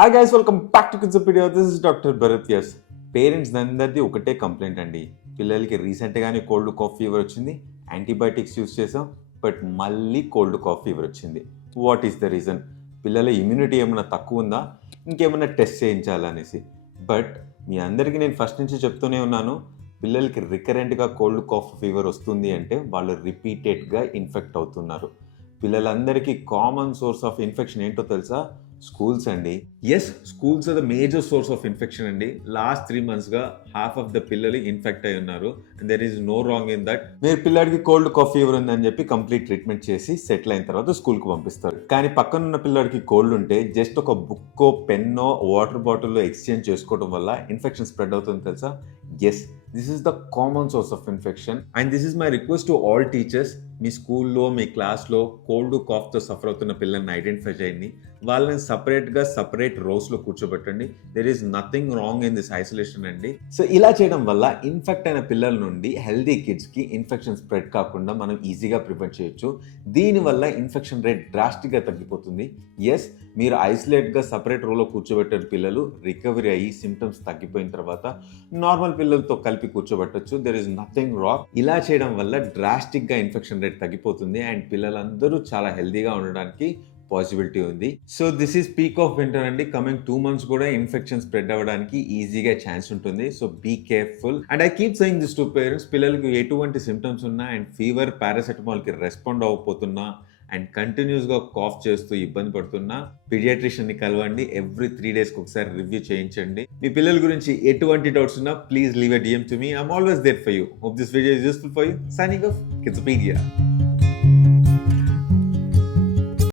Hi guys, welcome back to Kidspedia. This is doctor Bharat. Yes, parents అందరిది ఒకటే complaint అండి. పిల్లలకి రీసెంట్గానే కోల్డ్ కాఫ్ ఫీవర్ వచ్చింది, యాంటీబయాటిక్స్ యూస్ చేసాం, బట్ మళ్ళీ కోల్డ్ కాఫ్ ఫీవర్ వచ్చింది. What is the reason? పిల్లల ఇమ్యూనిటీ ఏమైనా తక్కువ ఉందా, ఇంకేమైనా టెస్ట్ చేయించాలనేసి. బట్ మీ అందరికీ నేను ఫస్ట్ నుంచి చెప్తూనే ఉన్నాను, పిల్లలకి రికరెంట్గా కోల్డ్ కాఫ్ ఫీవర్ వస్తుంది అంటే వాళ్ళు రిపీటెడ్గా ఇన్ఫెక్ట్ అవుతున్నారు. పిల్లలందరికీ కామన్ సోర్స్ ఆఫ్ ఇన్ఫెక్షన్ ఏంటో తెలుసా? స్కూల్స్ అండి. Yes, schools are the major source of infection అండి. లాస్ట్ 3 monthsగా హాఫ్ ఆఫ్ ద పిల్లలు ఇన్ఫెక్ట్ అయి ఉన్నారు. And there is no wrong in that. మీరు పిల్లాడికి కోల్డ్ కాఫ్ ఫీవర్ ఉందని చెప్పి కంప్లీట్ ట్రీట్మెంట్ చేసి సెటిల్ అయిన తర్వాత స్కూల్కి పంపిస్తారు. కానీ పక్కన ఉన్న పిల్లాడికి కోల్డ్ ఉంటే జస్ట్ ఒక బుక్కో పెన్నో వాటర్ బాటిల్లో ఎక్స్చేంజ్ చేసుకోవడం వల్ల ఇన్ఫెక్షన్ స్ప్రెడ్ అవుతుంది తెలుసా? Yes, this is the common source of infection. And this is my request to all teachers. మీ స్కూల్లో, మీ క్లాస్లో కోల్డ్ కాఫ్తో సఫర్ అవుతున్న పిల్లల్ని ఐడెంటిఫై చేయండి. వాళ్ళని సపరేట్ రోస్లో కూర్చోబెట్టండి. There is nothing wrong in this isolation అండి. సో ఇలా చేయడం వల్ల ఇన్ఫెక్ట్ అయిన పిల్లల నుండి హెల్దీ కిడ్స్కి ఇన్ఫెక్షన్ స్ప్రెడ్ కాకుండా మనం ఈజీగా ప్రివెంట్ చేయొచ్చు. దీనివల్ల ఇన్ఫెక్షన్ రేట్ డ్రాస్టిక్గా తగ్గిపోతుంది. ఎస్, మీరు ఐసోలేట్గా సపరేట్ రోలో కూర్చోబెట్టే పిల్లలు రికవరీ అయ్యి సిమ్టమ్స్ తగ్గిపోయిన తర్వాత నార్మల్ పిల్లలతో కలిపి కూర్చోబెట్టచ్చు. There is nothing wrong. ఇలా చేయడం వల్ల డ్రాస్టిక్గా ఇన్ఫెక్షన్ రేట్ తగ్గిపోతుంది అండ్ పిల్లలందరూ చాలా హెల్దీగా ఉండడానికి పాసిబిలిటీ ఉంది. So this is peak of winter అండి. కమింగ్ 2 months కూడా ఇన్ఫెక్షన్ స్ప్రెడ్ అవ్వడానికి ఈజీగా ఛాన్స్ ఉంటుంది. So be careful. And I keep saying this to parents. పిల్లలకి ఎటువంటి సిమ్టమ్స్ ఉన్నా అండ్ ఫీవర్, పారాసెటమాల్కి రెస్పాండ్ అవ్వకపోతున్నా అండ్ కంటిన్యూస్గా కాఫ్ చేస్తూ ఇబ్బంది పడుతున్నా పీడియాట్రిషియన్ని కలవండి. ఎవ్రీ 3 daysకి ఒకసారి రివ్యూ చేయించండి. మీ పిల్లల గురించి ఎటువంటి డౌట్స్ ఉన్నా please leave a DM to me. I'm always there for you. Hope this video is useful for you. Signing off, కిడ్స్పీడియా.